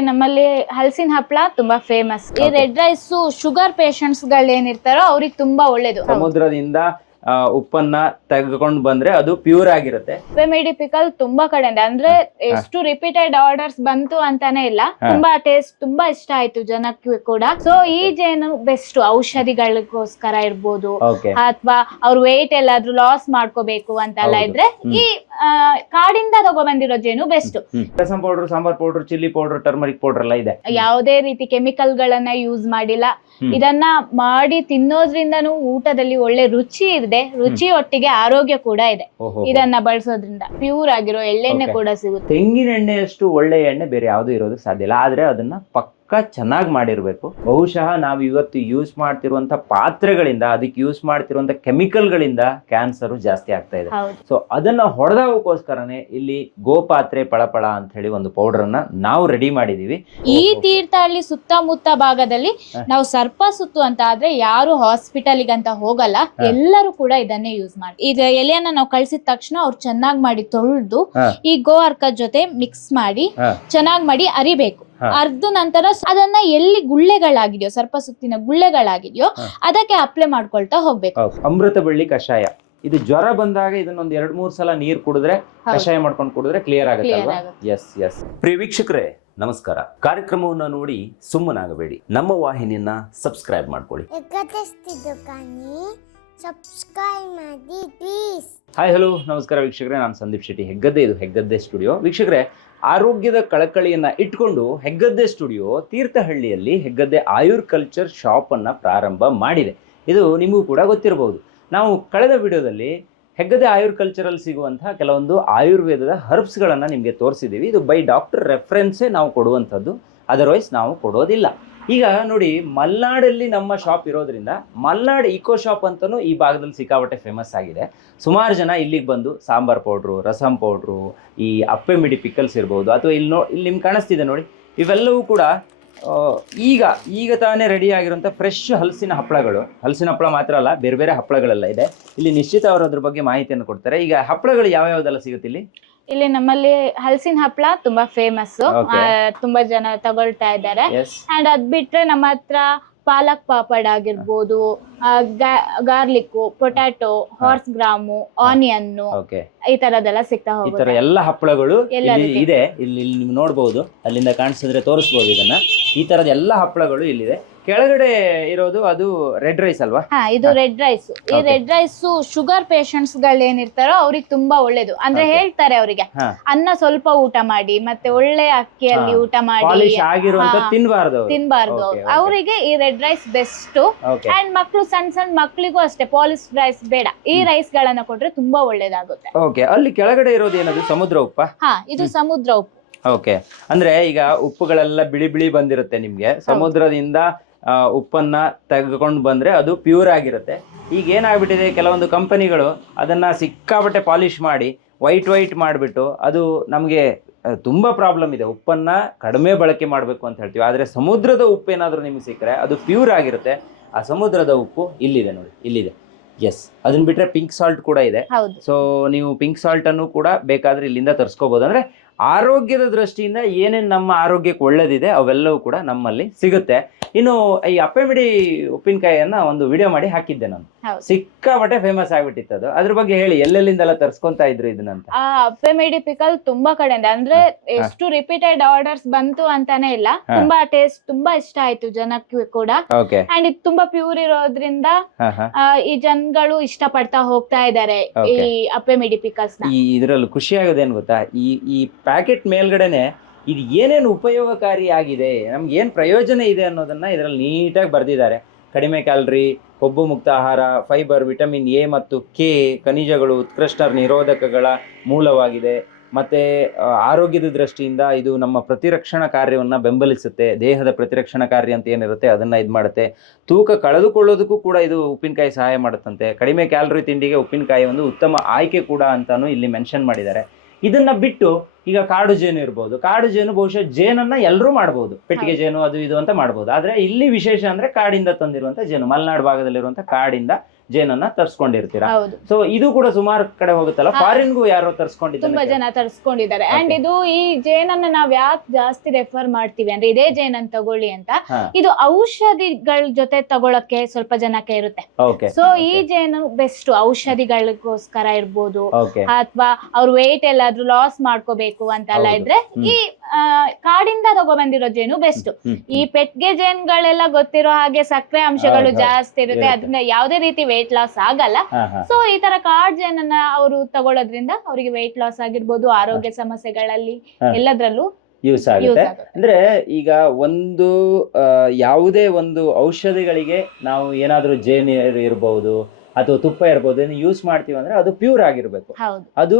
ನಮ್ಮಲ್ಲಿ ಹಲಸಿನ ಹಪ್ಪಳ ತುಂಬಾ ಫೇಮಸ್ ಈ ರೆಡ್ ರೈಸ್ ಶುಗರ್ ಪೇಷಂಟ್ಸ್ಗಳು ಏನಿರ್ತಾರೋ ಅವ್ರಿಗೆ ತುಂಬಾ ಒಳ್ಳೇದು. ಸಮುದ್ರದಿಂದ ಉಪ್ಪನ್ನ ತೆಗೆದುಕೊಂಡು ಬಂದ್ರೆ ಅದು ಪ್ಯೂರ್ ಆಗಿರುತ್ತೆ. ಮೆಡಿ ಪಿಕಲ್ ತುಂಬಾ ಕಡೆ ಅಂದ್ರೆ ಎಷ್ಟು ರಿಪೀಟೆಡ್ ಆರ್ಡರ್ಸ್ ಬಂತು ಅಂತಾನೆ ಇಲ್ಲ. ತುಂಬಾ ಟೇಸ್ಟ್ ತುಂಬಾ ಇಷ್ಟ ಆಯ್ತು ಜನಕ್ಕೆ ಕೂಡ. ಸೊ ಈ ಜೇನು ಬೆಸ್ಟ್ ಔಷಧಿಗಳಿಗೋಸ್ಕರ ಇರ್ಬೋದು. ಅಥವಾ ಅವ್ರ ವೇಟ್ ಎಲ್ಲಾದ್ರೂ ಲಾಸ್ ಮಾಡ್ಕೋಬೇಕು ಅಂತೆಲ್ಲ. ಇದ್ರೆ ಈ ಕಾಡಿಂದ ಕಾಡಿಂದ ತಗೊಬಂದಿರೋ ಜೇನು best rasam powder sambar powder chilli powder turmeric powder ಎಲ್ಲ ಇದೆ. ಯಾವುದೇ ರೀತಿ ಕೆಮಿಕಲ್ ಗಳನ್ನ ಯೂಸ್ ಮಾಡಿಲ್ಲ. ಇದನ್ನ ಮಾಡಿ ತಿನ್ನೋದ್ರಿಂದನು ಊಟದಲ್ಲಿ ಒಳ್ಳೆ ರುಚಿ ಇದೆ. ರುಚಿ ಒಟ್ಟಿಗೆ ಆರೋಗ್ಯ ಕೂಡ ಇದೆ. ಇದನ್ನ ಬಳಸೋದ್ರಿಂದ ಪ್ಯೂರ್ ಆಗಿರೋ ಎಳ್ಳೆಣ್ಣೆ ಕೂಡ ಸಿಗುತ್ತೆ. ತೆಂಗಿನ ಎಣ್ಣೆಯಷ್ಟು ಒಳ್ಳೆ ಎಣ್ಣೆ ಬೇರೆ ಯಾವುದು ಇರೋದಕ್ಕೆ ಸಾಧ್ಯ ಇಲ್ಲ. ಆದ್ರೆ ಅದನ್ನ ಪಕ್ಕ ಚೆನ್ನಾಗಿ ಮಾಡಿರಬೇಕು ಬಹುಶಃ ನಾವು ಇವತ್ತು ಯೂಸ್ ಮಾಡ್ತಿರುವಂತ ಪಾತ್ರೆಗಳಿಂದ ಅದಕ್ಕೆ ಯೂಸ್ ಮಾಡ್ತಿರುವಂತ ಕೆಮಿಕಲ್ಗಳಿಂದ ಕ್ಯಾನ್ಸರ್ ಜಾಸ್ತಿ ಆಗ್ತಾ ಇದೆ ಸೊ ಅದನ್ನ ಹೊಡೆದಾಗೋಸ್ಕರನೇ ಇಲ್ಲಿ ಗೋಪಾತ್ರೆ ಪಳಪಳ ಅಂತ ಹೇಳಿ ಒಂದು ಪೌಡರ್ ಅನ್ನ ನಾವು ರೆಡಿ ಮಾಡಿದೀವಿ ಈ ತೀರ್ಥಹಳ್ಳಿ ಸುತ್ತಮುತ್ತ ಭಾಗದಲ್ಲಿ. ನಾವು ಸರ್ಪ ಸುತ್ತು ಅಂತ ಆದ್ರೆ ಯಾರು ಹಾಸ್ಪಿಟಲ್ಗೆ ಅಂತ ಹೋಗಲ್ಲ. ಎಲ್ಲರೂ ಕೂಡ ಇದನ್ನೇ ಯೂಸ್ ಮಾಡಿ ಇದು ಎಲೆಯನ್ನ ನಾವು ಕಳ್ಸಿದ ತಕ್ಷಣ ಅವ್ರು ಚೆನ್ನಾಗಿ ಮಾಡಿ ತೊಳೆದು ಈ ಗೋ ಅರ್ಕ ಜೊತೆ ಮಿಕ್ಸ್ ಮಾಡಿ. ಚೆನ್ನಾಗಿ ಮಾಡಿ ಅರಿಬೇಕು. ಅರ್ಧ ನಂತರ ಅದನ್ನ ಎಲ್ಲಿ ಗುಳ್ಳೆಗಳಾಗಿದೆಯೋ ಸರ್ಪ ಸುತ್ತಿನ ಗುಳ್ಳೆಗಳಾಗಿದೆಯೋ ಅದಕ್ಕೆ ಅಪ್ಲೈ ಮಾಡ್ಕೊಳ್ತಾ ಹೋಗ್ಬೇಕು. ಅಮೃತ ಬಳ್ಳಿ ಕಷಾಯ. ಇದು ಜ್ವರ ಬಂದಾಗ ಇದನ್ನೊಂದ್ ಎರಡ್ ಮೂರ್ ಸಲ ನೀರ್ ಕುಡಿದ್ರೆ ಕಷಾಯ ಮಾಡ್ಕೊಂಡು ಕುಡಿದ್ರೆ ಕ್ಲಿಯರ್ ಆಗುತ್ತೆ. ಅಲ್ವಾ. ಎಸ್ ಎಸ್ ಪ್ರಿಯ ವೀಕ್ಷಕರೇ ನಮಸ್ಕಾರ. ಕಾರ್ಯಕ್ರಮವನ್ನ ನೋಡಿ ಸುಮ್ಮನಾಗಬೇಡಿ. ನಮ್ಮ ವಾಹಿನಿಯನ್ನ ಸಬ್ಸ್ಕ್ರೈಬ್ ಮಾಡ್ಕೊಳ್ಳಿ. ಸಬ್ಸ್ಕ್ರೈಬ್ ಮಾಡಿ ಪ್ಲೀಸ್ ಹಾಯ್ ಹಲೋ ನಮಸ್ಕಾರ ವೀಕ್ಷಕರೇ. ನಾನು ಸಂದೀಪ್ ಶೆಟ್ಟಿ ಹೆಗ್ಗದ್ದೆ. ಇದು ಹೆಗ್ಗದ್ದೆ ಸ್ಟುಡಿಯೋ ವೀಕ್ಷಕರೇ ಆರೋಗ್ಯದ ಕಳಕಳಿಯನ್ನ ಇಟ್ಕೊಂಡು ಹೆಗ್ಗದ್ದೆ ಸ್ಟುಡಿಯೋ ತೀರ್ಥಹಳ್ಳಿಯಲ್ಲಿ ಹೆಗ್ಗದ್ದೆ ಆಯುರ್ ಕಲ್ಚರ್ ಶಾಪ್ ಅನ್ನ ಪ್ರಾರಂಭ ಮಾಡಿದೆ. ಇದು ನಿಮಗೂ ಕೂಡ ಗೊತ್ತಿರಬಹುದು. ನಾವು ಕಳೆದ ವಿಡಿಯೋದಲ್ಲಿ ಹೆಗ್ಗದೆ ಆಯುರ್ ಕಲ್ಚರಲ್ಲಿ ಸಿಗುವಂತಹ ಕೆಲವೊಂದು ಆಯುರ್ವೇದದ ಹರ್ಬ್ಸ್ಗಳನ್ನು ನಿಮಗೆ ತೋರಿಸಿದ್ದೀವಿ. ಇದು ಬೈ ಡಾಕ್ಟರ್ ರೆಫರೆನ್ಸೇ ನಾವು ಕೊಡುವಂಥದ್ದು. ಅದರ್ವೈಸ್ ನಾವು ಕೊಡೋದಿಲ್ಲ. ಈಗ ನೋಡಿ, ಮಲ್ನಾಡಲ್ಲಿ ನಮ್ಮ ಶಾಪ್ ಇರೋದ್ರಿಂದ ಮಲ್ನಾಡ್ ಇಕೋ ಶಾಪ್ ಅಂತಲೂ ಈ ಭಾಗದಲ್ಲಿ ಸಿಕ್ಕಾಪಟ್ಟೆ ಫೇಮಸ್ ಆಗಿದೆ. ಸುಮಾರು ಜನ ಇಲ್ಲಿಗೆ ಬಂದು ಸಾಂಬಾರ್ ಪೌಡ್ರು, ರಸಂ ಪೌಡ್ರು, ಈ ಅಪ್ಪೆ ಮಿಡಿ ಪಿಕಲ್ಸ್ ಇರ್ಬೋದು, ಅಥವಾ ಇಲ್ಲಿ ನೋ ಇಲ್ಲಿ ನಿಮ್ಗೆ ಕಾಣಿಸ್ತಿದೆ ನೋಡಿ, ಇವೆಲ್ಲವೂ ಕೂಡ ಈಗ ಈಗ ತಾನೇ ರೆಡಿ ಆಗಿರುವಂಥ ಫ್ರೆಶ್ ಹಲಸಿನ ಹಪ್ಪಳಗಳು. ಹಲಸಿನ ಹಪ್ಪಳ ಮಾತ್ರ ಅಲ್ಲ ಬೇರೆ ಬೇರೆ ಹಪ್ಪಳಗಳೆಲ್ಲ ಇದೆ. ಇಲ್ಲಿ ನಿಶ್ಚಿತ ಅವರು ಅದ್ರ ಬಗ್ಗೆ ಮಾಹಿತಿಯನ್ನು ಕೊಡ್ತಾರೆ. ಈಗ ಹಪ್ಪಳಗಳು ಯಾವ ಯಾವ್ದೆಲ್ಲ ಸಿಗುತ್ತೆ ಇಲ್ಲಿ? ಇಲ್ಲಿ ನಮ್ಮಲ್ಲಿ ಹಲಸಿನ ಹಪ್ಪಳ ತುಂಬಾ ಫೇಮಸ್. ತುಂಬಾ ಜನ ತಗೊಳ್ತಾ ಇದ್ದಾರೆ. ಅಂಡ್ ಅದ್ ಬಿಟ್ರೆ ನಮ್ಮ ಹತ್ರ ಪಾಲಕ್ ಪಾಪಡ್ ಆಗಿರ್ಬೋದು garlic potato horse gram onion ಈ ತರದೆಲ್ಲ ಸಿಗ್ತಾ ಹೋಗ್ತಾರೆ ಹೋಗುತ್ತೆ. ಎಲ್ಲ ಹಪ್ಪಳಗಳು ಇದೆ. ಇಲ್ಲಿ ನೋಡಬಹುದು ನೀವು ಅಲ್ಲಿಂದ ಕಾಣಿಸಿದ್ರೆ ತೋರಿಸಬಹುದು ಇದನ್ನ. ಈ ತರದ ಎಲ್ಲ ಹಪ್ಪಳಗಳು ಇಲ್ಲಿದೆ. ಕೆಳಗಡೆ ಇರೋದು ಅದು ರೆಡ್ ರೈಸ್ ಅಲ್ವಾ? ಹಾ ಇದು ರೆಡ್ ರೈಸ್. ಈ ರೆಡ್ ರೈಸ್ ಶುಗರ್ ಪೇಷಂಟ್ಸ್ಗಳು ಏನಿರ್ತಾರೋ ಅವ್ರಿಗೆ ತುಂಬಾ ಒಳ್ಳೇದು. ಅಂದ್ರೆ ಹೇಳ್ತಾರೆ ಅವರಿಗೆ ಹಾ. ಅನ್ನ ಸ್ವಲ್ಪ ಊಟ ಮಾಡಿ ಮತ್ತೆ ಒಳ್ಳೆ ಅಕ್ಕಿಯಲ್ಲಿ. ಊಟ ಮಾಡಿ ಪಾಲಿಶ್ ಆಗಿರುವಂತ ಹಾ. ತಿನ್ಬಾರ್ದು ತಿನ್ಬಾರ್ದು Okay, okay. ಅವರಿಗೆ ಈ ರೆಡ್ ರೈಸ್ ಬೆಸ್ಟ್. ಅಂಡ್ ಮಕ್ಕಳು ಸಣ್ಣ ಸಣ್ಣ ಮಕ್ಳಿಗೂ ಅಷ್ಟೇ ಪಾಲಿಶ್ ರೈಸ್ ಬೇಡ. ಈ ರೈಸ್ ಗಳನ್ನ ಕೊಟ್ರೆ ತುಂಬಾ ಒಳ್ಳೇದಾಗುತ್ತೆ. ಓಕೆ ಅಲ್ಲಿ ಕೆಳಗಡೆ ಇರೋದು ಏನದು? ಸಮುದ್ರ ಉಪ್ಪ? ಹಾ ಇದು ಸಮುದ್ರ ಉಪ್ಪು. ಓಕೆ ಅಂದ್ರೆ ಈಗ ಉಪ್ಪುಗಳೆಲ್ಲ ಬಿಳಿ ಬಿಳಿ ಬಂದಿರುತ್ತೆ ನಿಮ್ಗೆ. ಸಮುದ್ರದಿಂದ ಉಪ್ಪನ್ನ ತೆಗೆದುಕೊಂಡು ಬಂದರೆ ಅದು ಪ್ಯೂರ್ ಆಗಿರುತ್ತೆ. ಈಗ ಏನಾಗ್ಬಿಟ್ಟಿದೆ ಕೆಲವೊಂದು ಕಂಪನಿಗಳು ಅದನ್ನು ಸಿಕ್ಕಾಬಟ್ಟೆ ಪಾಲಿಷ್ ಮಾಡಿ ವೈಟ್ ವೈಟ್ ಮಾಡಿಬಿಟ್ಟು ಅದು ನಮಗೆ ತುಂಬ ಪ್ರಾಬ್ಲಮ್ ಇದೆ. ಉಪ್ಪನ್ನು ಕಡಿಮೆ ಬಳಕೆ ಮಾಡಬೇಕು ಅಂತ ಹೇಳ್ತೀವಿ. ಆದರೆ ಸಮುದ್ರದ ಉಪ್ಪು ಏನಾದರೂ ನಿಮಗೆ ಸಿಕ್ಕರೆ ಅದು ಪ್ಯೂರ್ ಆಗಿರುತ್ತೆ. ಆ ಸಮುದ್ರದ ಉಪ್ಪು ಇಲ್ಲಿದೆ ನೋಡಿ ಇಲ್ಲಿದೆ. ಎಸ್ ಅದನ್ನ ಬಿಟ್ರೆ ಪಿಂಕ್ ಸಾಲ್ಟ್ ಕೂಡ ಇದೆ. ಸೊ ನೀವು ಪಿಂಕ್ ಸಾಲ್ಟ್ ಅನ್ನು ಕೂಡ ಬೇಕಾದ್ರೆ ಇಲ್ಲಿಂದ ತರಿಸ್ಕೋಬಹುದು ಅಂದ್ರೆ ಆರೋಗ್ಯದ ದೃಷ್ಟಿಯಿಂದ ಏನೇನು ನಮ್ಮ ಆರೋಗ್ಯಕ್ಕೆ ಒಳ್ಳೇದಿದೆ ಅವೆಲ್ಲವೂ ಕೂಡ ನಮ್ಮಲ್ಲಿ ಸಿಗುತ್ತೆ. ಇನ್ನು ಈ ಅಪ್ಪೆಮಿಡಿ ಉಪ್ಪಿನಕಾಯಿಯನ್ನ ಒಂದು ವಿಡಿಯೋ ಮಾಡಿ ಹಾಕಿದ್ದೆ ನಾನು. ಸಿಕ್ಕಾಪಟ್ಟೆ ಫೇಮಸ್ ಆಗ್ಬಿಟ್ಟಿತ್ತು ಅದು. ಅದ್ರ ಬಗ್ಗೆ ಹೇಳಿ ಎಲ್ಲೆಲ್ಲಿಂದೆಲ್ಲ ತರ್ಸ್ಕೊಂತ ಇದ್ರು ಇದನ್ನ ಆ ಅಪ್ಪೆ ಪಿಕಲ್ ತುಂಬಾ ಕಡೆಯಿಂದ ಅಂದ್ರೆ ಎಷ್ಟು ರಿಪೀಟೆಡ್ ಆರ್ಡರ್ಸ್ ಬಂತು ಅಂತಾನೆ ಇಲ್ಲ. ತುಂಬಾ ಟೇಸ್ಟ್ ತುಂಬಾ ಇಷ್ಟ ಆಯ್ತು ಜನಕ್ಕೆ ಕೂಡ. ಅಂಡ್ ಇದು ತುಂಬಾ ಪ್ಯೂರ್ ಇರೋದ್ರಿಂದ ಈ ಜನಗಳು ಇಷ್ಟ ಪಡ್ತಾ ಹೋಗ್ತಾ ಇದ್ದಾರೆ ಈ ಅಪ್ಪೆಮಿಡಿ ಅಪ್ಪೆ ಮಿಡಿ ಪಿಕಲ್ಸ್ ಈ ಇದರಲ್ಲಿ ಖುಷಿ ಆಗೋದೇನ್ ಗೊತ್ತಾ? ಈ ಈ ಪ್ಯಾಕೆಟ್ ಮೇಲ್ಗಡೆನೆ ಇದು ಏನೇನು ಉಪಯೋಗಕಾರಿ ಆಗಿದೆ ನಮ್ಗೆ ಏನು ಪ್ರಯೋಜನ ಇದೆ ಅನ್ನೋದನ್ನ ಇದರಲ್ಲಿ ನೀಟಾಗಿ ಬರೆದಿದ್ದಾರೆ. ಕಡಿಮೆ ಕ್ಯಾಲರಿ, ಕೊಬ್ಬು ಮುಕ್ತ ಆಹಾರ, ಫೈಬರ್, ವಿಟಮಿನ್ ಎ ಮತ್ತು ಕೆ ಖನಿಜಗಳು ಉತ್ಕೃಷ್ಟ ನಿರೋಧಕಗಳ ಮೂಲವಾಗಿದೆ. ಮತ್ತೆ ಆರೋಗ್ಯದ ದೃಷ್ಟಿಯಿಂದ ಇದು ನಮ್ಮ ಪ್ರತಿರಕ್ಷಣಾ ಕಾರ್ಯವನ್ನ ಬೆಂಬಲಿಸುತ್ತೆ. ದೇಹದ ಪ್ರತಿರಕ್ಷಣಾ ಕಾರ್ಯ ಅಂತ ಏನಿರುತ್ತೆ ಅದನ್ನ ಇದು ಮಾಡುತ್ತೆ. ತೂಕ ಕಳೆದುಕೊಳ್ಳೋದಕ್ಕೂ ಕೂಡ ಇದು ಉಪ್ಪಿನಕಾಯಿ ಸಹಾಯ ಮಾಡುತ್ತಂತೆ. ಕಡಿಮೆ ಕ್ಯಾಲರಿ ತಿಂಡಿಗೆ ಉಪ್ಪಿನಕಾಯಿ ಒಂದು ಉತ್ತಮ ಆಯ್ಕೆ ಕೂಡ ಅಂತಲೂ ಇಲ್ಲಿ ಮೆನ್ಷನ್ ಮಾಡಿದ್ದಾರೆ. ಇದನ್ನ ಬಿಟ್ಟು ಈಗ ಕಾಡು ಜೇನು ಇರ್ಬೋದು. ಕಾಡು ಜೇನು ಬಹುಶಃ ಜೇನನ್ನ ಎಲ್ಲರೂ ಮಾಡ್ಬೋದು. ಪೆಟ್ಟಿಗೆ ಜೇನು ಅದು ಇದು ಅಂತ ಮಾಡ್ಬೋದು. ಆದ್ರೆ ಇಲ್ಲಿ ವಿಶೇಷ ಅಂದ್ರೆ ಕಾಡಿಂದ ತಂದಿರುವಂತ ಜೇನು. ಮಲೆನಾಡು ಭಾಗದಲ್ಲಿರುವಂತ ಕಾಡಿಂದ ಜೇನನ್ನ ತರಿಸ್ಕೊಂಡಿರ್ತೀರಾ? ಸೊ ಇದು ಕೂಡ ಸುಮಾರು ಕಡೆ ಹೋಗುತ್ತಲ್ಲ. ಫಾರಿನ್ಗೂ ಯಾರೋ ತುಂಬಾ ಜನ ತರ್ಸ್ಕೊಂಡಿದ್ದಾರೆ. ಅಂಡ್ ಇದು ಈ ಜೇನನ್ನ ನಾವ್ ಯಾಕೆ ಜಾಸ್ತಿ ರೆಫರ್ ಮಾಡ್ತೀವಿ? ಅಂದ್ರೆ ಇದೇ ಜೇನನ್ ತಗೊಳ್ಳಿ ಅಂತ. ಇದು ಔಷಧಿಗಳ ಜೊತೆ ತಗೊಳಕ್ಕೆ ಸ್ವಲ್ಪ ಜನಕ್ಕೆ ಇರುತ್ತೆ. ಸೊ ಈ ಜೇನು ಬೆಸ್ಟ್ ಔಷಧಿಗಳಿಗೋಸ್ಕರ ಇರ್ಬೋದು. ಅಥವಾ ಅವ್ರ ವೇಟ್ ಎಲ್ಲಾದ್ರೂ ಲಾಸ್ ಮಾಡ್ಕೋಬೇಕು ಅಂತ ಎಲ್ಲ ಇದ್ರೆ ಈ ಕಾಡಿಂದ ತಗೊಬಂದಿರೋ ಜೇನು ಬೆಸ್ಟ್ ಈ ಪೆಟ್ಗೆ ಜೇನ್ಗಳೆಲ್ಲ ಗೊತ್ತಿರೋ ಹಾಗೆ ಸಕ್ಕರೆ ಅಂಶಗಳು. ಜಾಸ್ತಿ ಇರುತ್ತೆ. ಅದನ್ನ ಅದರಿಂದ ಯಾವುದೇ ರೀತಿ ವೇಟ್ ಲಾಸ್ ಆಗಲ್ಲ. ಸೊ ಈ ತರ ಕಾರ್ಡ್ಸ್ ಜೇನನ್ನ ಅವರು ತಗೊಳ್ಳೋದ್ರಿಂದ ಅವರಿಗೆ ವೆಯ್ಟ್ ಲಾಸ್ ಆಗಿರ್ಬೋದು ಆರೋಗ್ಯ ಸಮಸ್ಯೆಗಳಲ್ಲಿ. ಎಲ್ಲದ್ರಲ್ಲೂ ಯೂಸ್ ಆಗುತ್ತೆ. ಅಂದ್ರೆ ಈಗ ಒಂದು ಯಾವುದೇ ಒಂದು ಔಷಧಿಗಳಿಗೆ ನಾವು ಏನಾದ್ರೂ ಜೇನು ಇರಬಹುದು ಅಥವಾ ತುಪ್ಪ ಇರ್ಬೋದು ಯೂಸ್ ಮಾಡ್ತೀವಿ ಅಂದ್ರೆ ಅದು ಪ್ಯೂರ್ ಆಗಿರ್ಬೇಕು. ಅದು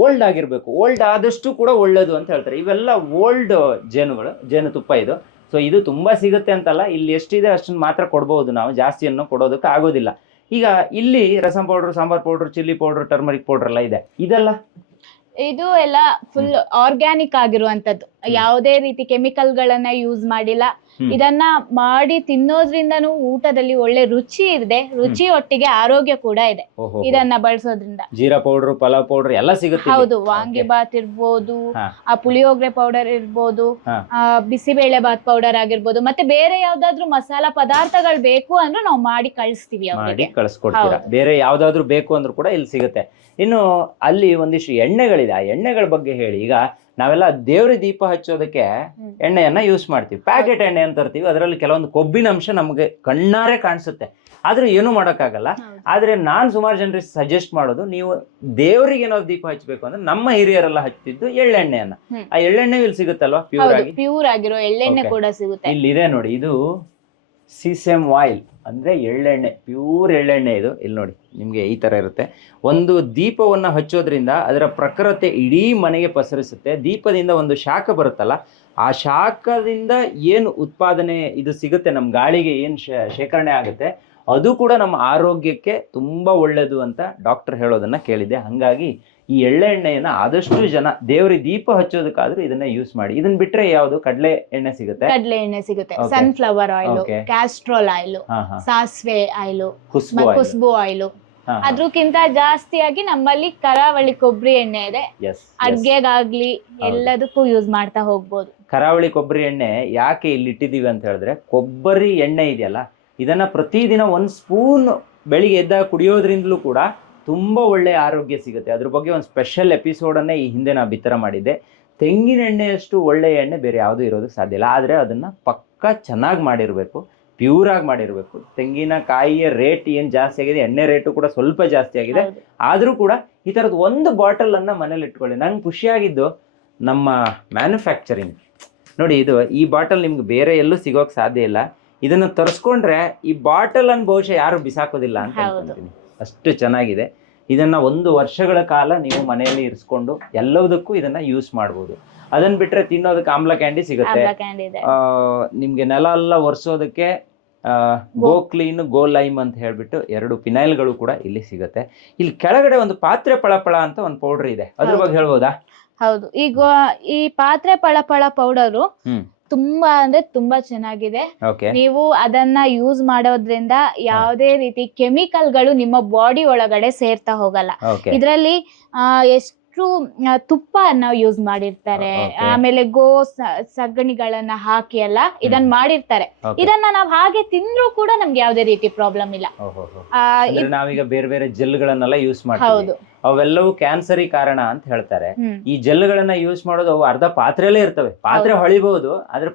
ಓಲ್ಡ್ ಆಗಿರ್ಬೇಕು. ಓಲ್ಡ್ ಆದಷ್ಟು ಕೂಡ ಒಳ್ಳೇದು ಅಂತ ಹೇಳ್ತಾರೆ. ಇವೆಲ್ಲ ಓಲ್ಡ್ ಜೇನುಗಳು ಜೇನು ತುಪ್ಪ ಇದು. ಸೊ ಇದು ತುಂಬಾ ಸಿಗುತ್ತೆ ಅಂತಲ್ಲ ಇಲ್ಲಿ ಎಷ್ಟಿದೆ ಅಷ್ಟನ್ನು ಮಾತ್ರ ಕೊಡ್ಬೋದು ನಾವು. ಜಾಸ್ತಿಯನ್ನು ಕೊಡೋದಕ್ಕೆ ಆಗೋದಿಲ್ಲ. ಈಗ ಇಲ್ಲಿ rasam powder sambar powder chilli powder turmeric powder ಎಲ್ಲ ಇದೆ. ಇದೆಲ್ಲ? ಇದು ಎಲ್ಲ ಫುಲ್ ಆರ್ಗ್ಯಾನಿಕ್ ಆಗಿರುವಂತದ್ದು ಯಾವುದೇ ರೀತಿ ಕೆಮಿಕಲ್ ಗಳನ್ನ ಯೂಸ್ ಮಾಡಿಲ್ಲ. ಇದನ್ನ ಮಾಡಿ ತಿನ್ನೋದ್ರಿಂದನೂ ಊಟದಲ್ಲಿ ಒಳ್ಳೆ ರುಚಿ ಇದೆ. ರುಚಿ ಒಟ್ಟಿಗೆ ಆರೋಗ್ಯ ಕೂಡ ಇದೆ. ಇದನ್ನ ಬಳಸೋದ್ರಿಂದ. ಜೀರಾ ಪೌಡರ್ ಪಲಾವ್ ಪೌಡರ್ ಎಲ್ಲ ಸಿಗುತ್ತೆ ಹೌದು ವಾಂಗಿ. ಬಾತ್ ಇರ್ಬೋದು ಆ ಪುಳಿಯೋಗರೆ ಪೌಡರ್ ಇರ್ಬೋದು ಬಿಸಿಬೇಳೆ ಬಾತ್ ಪೌಡರ್ ಆಗಿರ್ಬೋದು ಮತ್ತೆ ಬೇರೆ ಯಾವ್ದಾದ್ರು ಮಸಾಲ ಪದಾರ್ಥಗಳು ಬೇಕು ಅಂದ್ರೆ ನಾವು ಮಾಡಿ ಕಳಿಸ್ತೀವಿ ಮಾಡಿ ಕಳಿಸ್ಕೊಡ್ತೀರಾ. ಬೇರೆ ಯಾವ್ದಾದ್ರು ಬೇಕು ಅಂದ್ರೂ ಕೂಡ ಇಲ್ಲಿ ಸಿಗುತ್ತೆ. ಇನ್ನು ಅಲ್ಲಿ ಒಂದಿಷ್ಟು ಎಣ್ಣೆಗಳಿದೆ. ಆ ಎಣ್ಣೆಗಳ ಬಗ್ಗೆ ಹೇಳಿ. ಈಗ ನಾವೆಲ್ಲ ದೇವ್ರ ದೀಪ ಹಚ್ಚೋದಕ್ಕೆ. ಎಣ್ಣೆಯನ್ನ ಯೂಸ್ ಮಾಡ್ತೀವಿ. ಪ್ಯಾಕೆಟ್ ಎಣ್ಣೆ ಅಂತ ತರ್ತೀವಿ ಅದರಲ್ಲಿ ಕೆಲವೊಂದು ಕೊಬ್ಬಿನ ಅಂಶ ನಮಗೆ ಕಣ್ಣಾರೆ ಕಾಣಿಸುತ್ತೆ. ಆದ್ರೆ ಏನು ಮಾಡೋಕ್ಕಾಗಲ್ಲ. ಆದ್ರೆ ನಾನು ಸುಮಾರು ಜನರಿಗೆ ಸಜೆಸ್ಟ್ ಮಾಡೋದು ನೀವು ದೇವರಿಗೆ ಏನಾದ್ರು ದೀಪ ಹಚ್ಚಬೇಕು ಅಂದ್ರೆ ನಮ್ಮ ಹಿರಿಯರೆಲ್ಲ ಹಚ್ಚಿದ್ದು ಎಳ್ಳೆಣ್ಣೆಯನ್ನ. ಆ ಎಳ್ಳೆಣ್ಣೆ ಇಲ್ಲಿ ಸಿಗುತ್ತಲ್ವಾ? ಪ್ಯೂರ್ ಆಗಿ? ಪ್ಯೂರ್ ಆಗಿರೋ ಎಳ್ಳೆಣ್ಣೆ ಕೂಡ ಸಿಗುತ್ತೆ. ಇಲ್ಲಿದೆ ನೋಡಿ ಇದು ಸಿಸೆಮ್ ಆಯಿಲ್ ಅಂದರೆ ಎಳ್ಳೆಣ್ಣೆ, ಪ್ಯೂರ್ ಎಳ್ಳೆಣ್ಣೆ ಇದು. ಇಲ್ಲಿ ನೋಡಿ, ನಿಮಗೆ ಈ ಥರ ಇರುತ್ತೆ. ಒಂದು ದೀಪವನ್ನು ಹಚ್ಚೋದ್ರಿಂದ ಅದರ ಪ್ರಖರತೆ ಇಡೀ ಮನೆಗೆ ಪಸರಿಸುತ್ತೆ. ದೀಪದಿಂದ ಒಂದು ಶಾಖ ಬರುತ್ತಲ್ಲ, ಆ ಶಾಖದಿಂದ ಏನು ಉತ್ಪಾದನೆ ಇದು ಸಿಗುತ್ತೆ ನಮ್ಮ ಗಾಳಿಗೆ ಏನು ಶೇಖರಣೆ ಆಗುತ್ತೆ, ಅದು ಕೂಡ ನಮ್ಮ ಆರೋಗ್ಯಕ್ಕೆ ತುಂಬ ಒಳ್ಳೆಯದು ಅಂತ ಡಾಕ್ಟರ್ ಹೇಳೋದನ್ನು ಕೇಳಿದೆ ಹಾಗಾಗಿ ಈ ಎಳ್ಳೆಣ್ಣೆಯನ್ನು ಆದಷ್ಟು ಜನ ದೇವರಿಗೆ ದೀಪ ಹಚ್ಚೋದಕ್ಕಾದ್ರೂ ಇದನ್ನ ಯೂಸ್ ಮಾಡಿ ಇದನ್ನ ಬಿಟ್ರೆ ಯಾವುದು ಕಡಲೆ ಎಣ್ಣೆ ಸಿಗುತ್ತೆ ಕಡಲೆ ಎಣ್ಣೆ ಸಿಗುತ್ತೆ Okay. Sunflower oil Okay. Castor oil ಹಾ ಹಾ ಸಾಸಿವೆ ಆಯಿಲ್ ಕುಸ್ಬು oil. ಕುಸ್ಬು ಆಯಿಲ್ ಹಾ, ಹಾ. ಅದ್ರಕ್ಕಿಂತ ಜಾಸ್ತಿಯಾಗಿ ನಮ್ಮಲ್ಲಿ ಕರಾವಳಿ ಕೊಬ್ಬರಿ ಎಣ್ಣೆ ಇದೆ Yes, yes. ಅಡ್ಗೆಗಾಗ್ಲಿ ಎಲ್ಲದಕ್ಕೂ ಯೂಸ್ ಮಾಡ್ತಾ ಹೋಗ್ಬೋದು ಕರಾವಳಿ ಕೊಬ್ಬರಿ ಎಣ್ಣೆ ಯಾಕೆ ಇಲ್ಲಿ ಇಟ್ಟಿದೀವಿ ಅಂತ ಹೇಳಿದ್ರೆ ಕೊಬ್ಬರಿ ಎಣ್ಣೆ ಇದೆಯಲ್ಲ ಇದನ್ನ ಪ್ರತಿದಿನ ಒಂದ್ ಸ್ಪೂನ್ ಬೆಳಿಗ್ಗೆ ಎದ್ದಾಗ ಕುಡಿಯೋದ್ರಿಂದಲೂ ಕೂಡ ತುಂಬಾ ಒಳ್ಳೆಯ ಆರೋಗ್ಯ ಸಿಗುತ್ತೆ. ಅದ್ರ ಬಗ್ಗೆ ಒಂದು ಸ್ಪೆಷಲ್ ಎಪಿಸೋಡನ್ನೇ ಈ ಹಿಂದೆ ನಾನು ಬಿತ್ತರ ಮಾಡಿದ್ದೆ. ತೆಂಗಿನ ಎಣ್ಣೆಯಷ್ಟು ಒಳ್ಳೆಯ ಎಣ್ಣೆ ಬೇರೆ ಯಾವುದೂ ಇರೋದಕ್ಕೆ ಸಾಧ್ಯ ಇಲ್ಲ. ಆದರೆ ಅದನ್ನ ಪಕ್ಕ ಚೆನ್ನಾಗಿ ಮಾಡಿರಬೇಕು ಪ್ಯೂರಾಗಿ ಮಾಡಿರಬೇಕು. ತೆಂಗಿನಕಾಯಿಯ ರೇಟ್ ಏನು ಜಾಸ್ತಿ ಆಗಿದೆ ಎಣ್ಣೆ ರೇಟು ಕೂಡ ಸ್ವಲ್ಪ ಜಾಸ್ತಿ ಆಗಿದೆ. ಆದರೂ ಕೂಡ ಈ ಥರದ್ದು ಒಂದು ಬಾಟಲ್ ಅನ್ನ ಮನೇಲಿ ಇಟ್ಕೊಳ್ಳಿ. ನಂಗೆ ಖುಷಿಯಾಗಿದ್ದು ನಮ್ಮ ಮ್ಯಾನುಫ್ಯಾಕ್ಚರಿಂಗ್ ನೋಡಿ ಇದು ಈ ಬಾಟಲ್ ನಿಮ್ಗೆ ಬೇರೆ ಎಲ್ಲೂ ಸಿಗೋಕೆ ಸಾಧ್ಯ ಇಲ್ಲ. ಇದನ್ನು ತರಿಸ್ಕೊಂಡ್ರೆ ಈ ಬಾಟಲ್ ಅನ್ನು ಬಹುಶಃ ಯಾರು ಬಿಸಾಕೋದಿಲ್ಲ ಅಂತ ಹೌದು. ಅಷ್ಟು ಚೆನ್ನಾಗಿದೆ. ಇದನ್ನ ಒಂದು ವರ್ಷಗಳ ಕಾಲ ನೀವು ಮನೆಯಲ್ಲಿ ಇರಿಸ್ಕೊಂಡು ಎಲ್ಲದಕ್ಕೂ ಇದನ್ನ ಯೂಸ್ ಮಾಡ್ಬೋದು. ಅದನ್ನ ಬಿಟ್ರೆ ತಿನ್ನೋದಕ್ಕೆ ಆಮ್ಲ ಕ್ಯಾಂಡಿ ಸಿಗುತ್ತೆ. ನಿಮ್ಗೆ ನೆಲ ಎಲ್ಲ ಒರೆಸೋದಕ್ಕೆ ಗೋ ಕ್ಲೀನ್ ಗೋ ಲೈಮ್ ಅಂತ ಹೇಳ್ಬಿಟ್ಟು ಎರಡು ಫಿನೈಲ್ಗಳು ಕೂಡ ಇಲ್ಲಿ ಸಿಗುತ್ತೆ. ಇಲ್ಲಿ ಕೆಳಗಡೆ ಒಂದು ಪಾತ್ರೆ ಪಳಪಳ ಅಂತ ಒಂದು ಪೌಡರ್ ಇದೆ. ಅದ್ರ ಬಗ್ಗೆ ಹೇಳ್ಬೋದಾ? ಹೌದು. ಈಗ ಈ ಪಾತ್ರೆ ಪಳಪಳ ಪೌಡರು. ತುಂಬಾ ಅಂದ್ರೆ ತುಂಬಾ ಚೆನ್ನಾಗಿದೆ. ನೀವು ಅದನ್ನ ಯೂಸ್ ಮಾಡೋದ್ರಿಂದ ಯಾವುದೇ ರೀತಿ ಕೆಮಿಕಲ್ಗಳು ನಿಮ್ಮ ಬಾಡಿ ಒಳಗಡೆ ಸೇರ್ತಾ ಹೋಗಲ್ಲ. ಇದರಲ್ಲಿ ಎಷ್ಟು ತುಪ್ಪ ನಾವು ಯೂಸ್ ಮಾಡಿರ್ತಾರೆ. ಆಮೇಲೆ ಗೋ ಸಗಣಿಗಳನ್ನ ಹಾಕಿ ಎಲ್ಲ ಇದನ್ನ ಮಾಡಿರ್ತಾರೆ. ಇದನ್ನ ನಾವ್ ಹಾಗೆ ತಿಂದ್ರು ಕೂಡ ನಮ್ಗೆ ಯಾವ್ದೇ ರೀತಿ ಪ್ರಾಬ್ಲಮ್ ಇಲ್ಲ. ನಾವೀಗ ಬೇರೆ ಬೇರೆ ಜೆಲ್ಗಳನ್ನೆಲ್ಲ ಯೂಸ್ ಮಾಡ್ತೀವಿ. ಅವೆಲ್ಲವೂ ಕ್ಯಾನ್ಸರಿ ಕಾರಣ ಅಂತ ಹೇಳ್ತಾರೆ. ಈ ಜೆಲ್ಗಳನ್ನ ಯೂಸ್ ಮಾಡೋದು ಅವು ಅರ್ಧ ಪಾತ್ರೆಯಲ್ಲೇ ಇರ್ತವೆ. ಪಾತ್ರೆ ಹೊಳಿಬಹುದು ಆದ್ರೆ